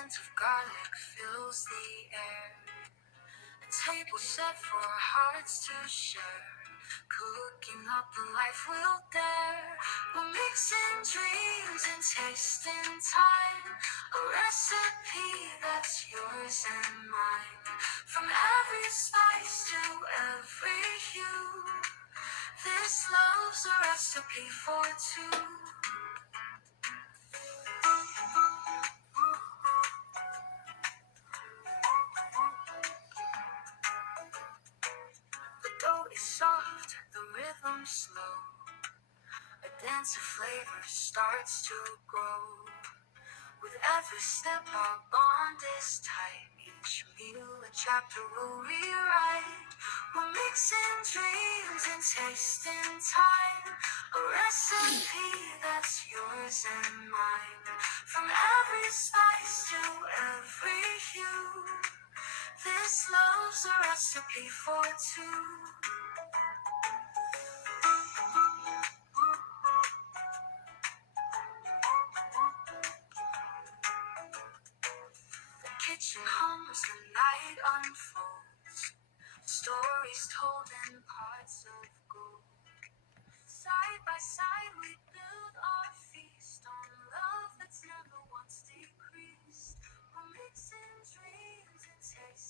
scent of garlic fills the air. A table set for hearts to share. Cooking up the life we'll dare. We're mixing dreams and tasting time. A recipe that's yours and mine. From every spice to every hue. This love's a recipe for two. The dough is soft, the rhythm slow. A dance of flavor starts to grow. With every step our bond is tight. Each meal a chapter we'll rewrite. We're mixing dreams and tasting time. A recipe that's yours and mine. From every spice to every hue. This love's a recipe for two. The kitchen hums, the night unfolds. Stories told in parts of gold. Side by side we build our feast on love that's never once decreased. We're mixing dreams and tasting